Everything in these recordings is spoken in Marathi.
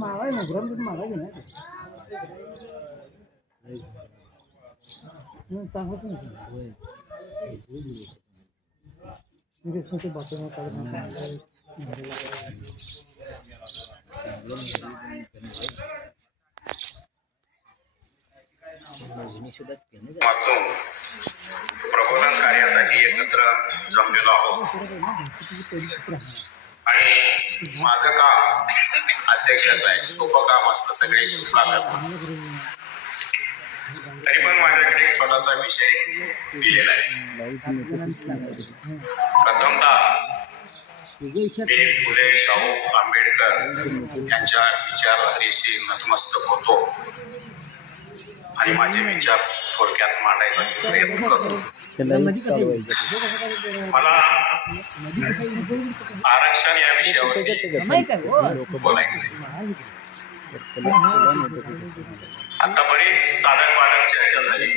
मागाय ना ग्राम मागायचे ना चांगलंच नाही म्हणजे छोटे बातम्या काढत माध्यमातून प्रबोधन कार्यासाठी एकत्र जमलेलो आहोत आणि माझं काम अध्यक्षाचं आहे. सोपं काम असतं सगळे शुभकामना तरी पण माझ्याकडे एक छोटासा विषय दिलेला आहे. प्रथमतः फुले शाहू आंबेडकर यांच्या विचारधारेशी नतमस्तक होतो. आणि माझे विचार थोडक्यात मांडायचा प्रयत्न करतो. मला आरक्षण या विषयावरती बोलायचं. आहे. आता बरीच साधक बाधक चर्चा झाली.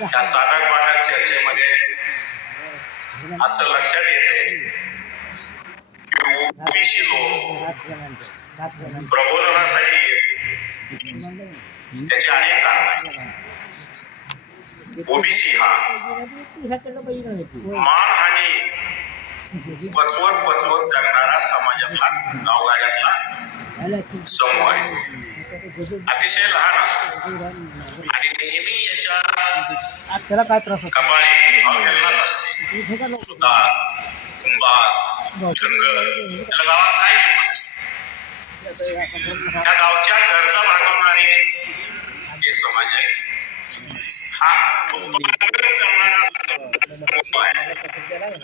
त्या साधक बाधक चर्चेमध्ये असं लक्षात येते की ओबीसी लोक प्रबोधनासाठी त्याचे अनेक कारण आहेत. ओबीसी हा मानहानी पचवत पचवत जगणारा समाजातला गावगाड्यातला समूह आहे. अतिशय लहान असतो. आणि नेहमी याच्या त्याला काय त्रास कपाळी अवहेलनाच असते. सुतार कुंभार धनगर त्याला गावात काय किंमत असते? त्या गावच्या गरजा भागवणारे हे समाज आहे. हा उत्पादन करणारा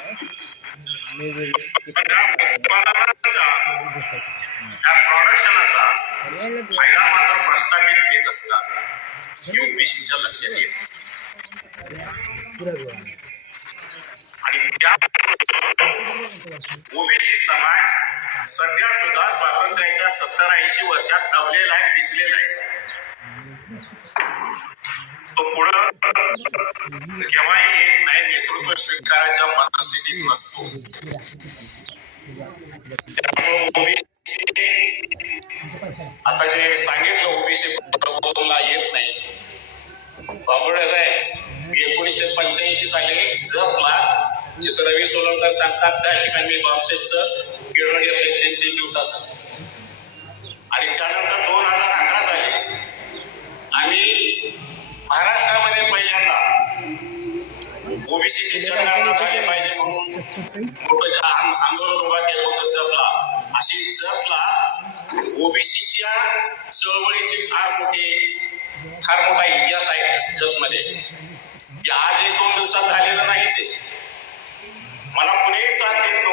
समूह असतात लक्षात येत आणि त्या ओबीसी समाज सध्या सुद्धा स्वातंत्र्याच्या सत्तर ऐंशी वर्षात दबलेला आहे पिचलेला आहे तो पुढं केव्हाही येत नाही स्वीकारायच्या मनस्थितीत नसतो. आता जे सांगितलं ओबीसी प्रबोधनला येत नाही. बाबुडे एकोणीसशे पंच्याऐंशी साली जतलाच जिथं रवी सोलंकर सांगतात त्या ठिकाणी मी बामशेटचं किरण घेतले तीन तीन दिवसाचं. आणि त्यानंतर दोन हजार अकरा साली शिक्षणाला पाहिजे म्हणून मोठं आंदोलन उभा केलं होतं जपला अशी जपला ओबीसीच्या चळवळीचे फार मोठे फार मोठा इतिहास आहे जगमध्ये. की आज एक दोन दिवसात झालेलं नाही ते. मला कुणीही साथ देत